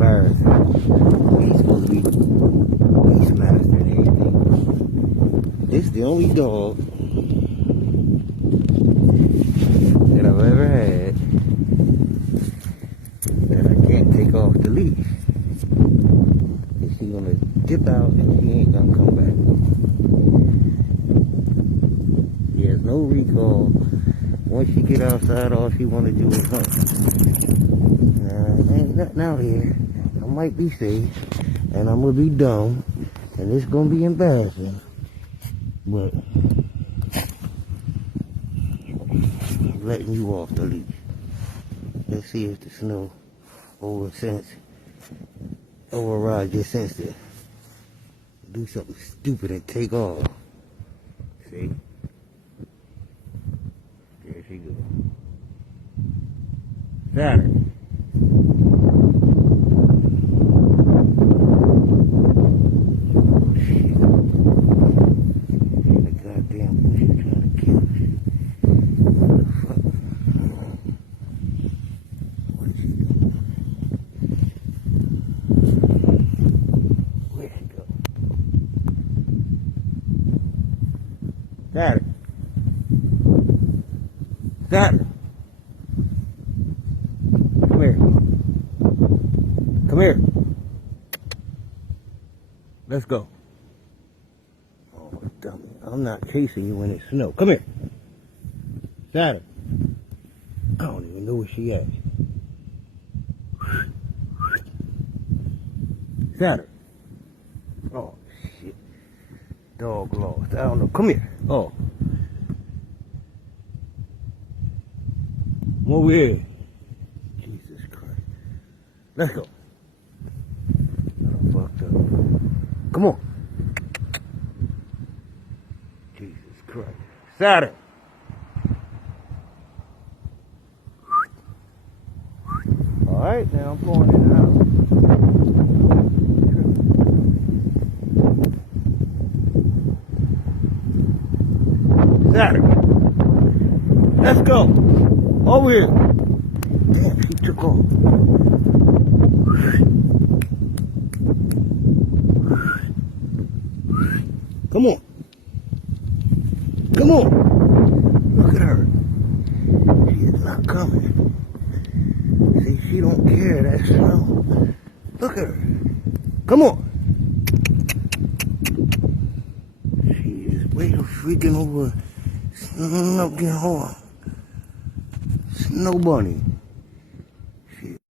embarrassing. He's supposed to be Beastmaster and everything. This is the only dog that I've ever had that I can't take off the leash. She's gonna dip out and she ain't gonna come back. She has no recall. Once she get outside, all she wanna do is hunt. Ain't nothing out here. I might be safe, and I'm gonna be dumb, and it's gonna be embarrassing. But I'm letting you off the leash. Let's see if the snow override your sense to do something stupid and take off. See? There she goes. Saturday. Got it. Got it. Come here. Come here. Let's go. Oh, dummy. I'm not chasing you when it snows. Come here. Got it. I don't even know where she at. Got it. Oh, shit. Dog lost. I don't know. Come here. Oh. Come over here. Jesus Christ. Let's go. I'm fucked up. Come on. Jesus Christ. Saturn. Alright, now I'm going in and out. Saturn. Let's go. Over here. Damn, she took off. Come on. Come on. Look at her. She is not coming. See, she don't care that snow. Look at her. Come on. She is way freaking over. Snow bunny.